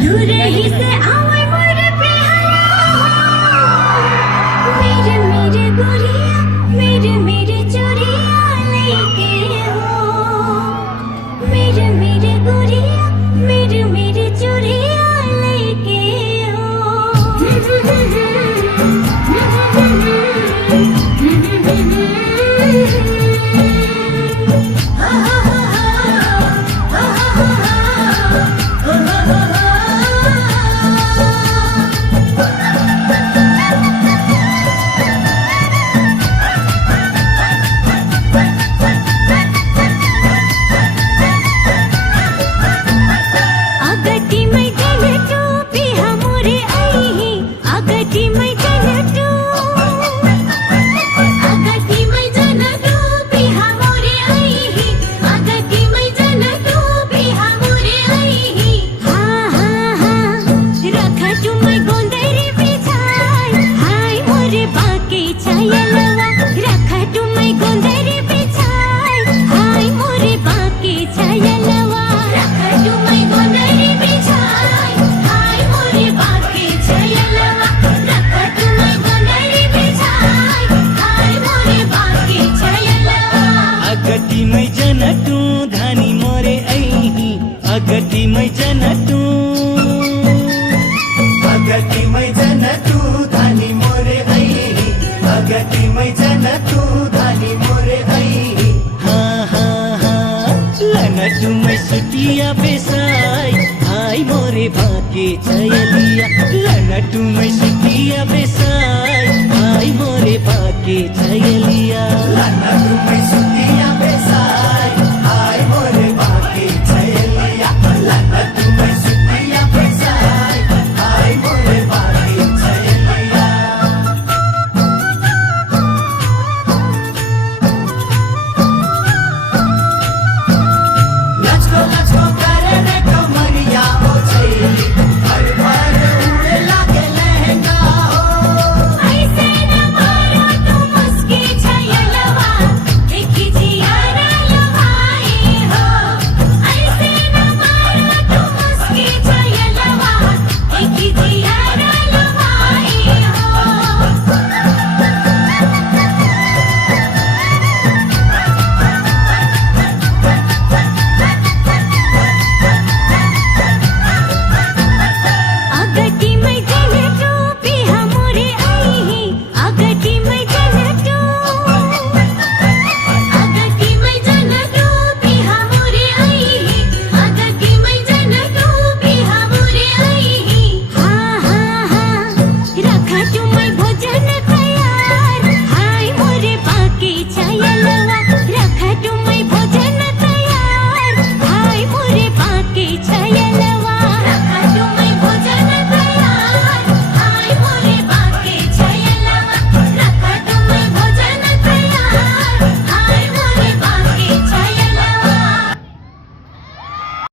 दूर ही से आवे मोरे प्यारा मेरे मेरे गोरिया मेरे मेरे चोरिया लेके हो मेरे मेरे गोरिया मेरे मेरे चोरिया लेके अगटी मैं गलटू पिहा मोरे आई अगटी मैं गलटू अगटी मैं जनटू पिहा मोरे आई अगटी मैं जनटू पिहा मोरे आई हाँ हाँ हाँ रखटू मैं गोंदरी बिछाई हाय मोरे बाकी छायलवा रखटू मैं गोंदरी बिछाई हाय मोरे बाकी छायलवा रखटू मैं गोंदरी बिछाई हाय मोरे बाकी छायलवा रखटू मैं गोंदरी बिछाई हाय मोरे बाकी छायलवा अगटी मै जनटू धानी मोरे ऐही अगटी मै जनटू अगति मै जनतु धानी मोरे ऐही अगति मै जनतु धानी मोरे ऐही हाँ हाँ हाँ लनटू मै सुतिया बेसाई हाय मोरे बाके छयलिया लनटू मै सुतिया बेसाई हाय मोरे बाके छयलिया लन्नतु मै सुतिया बेसाई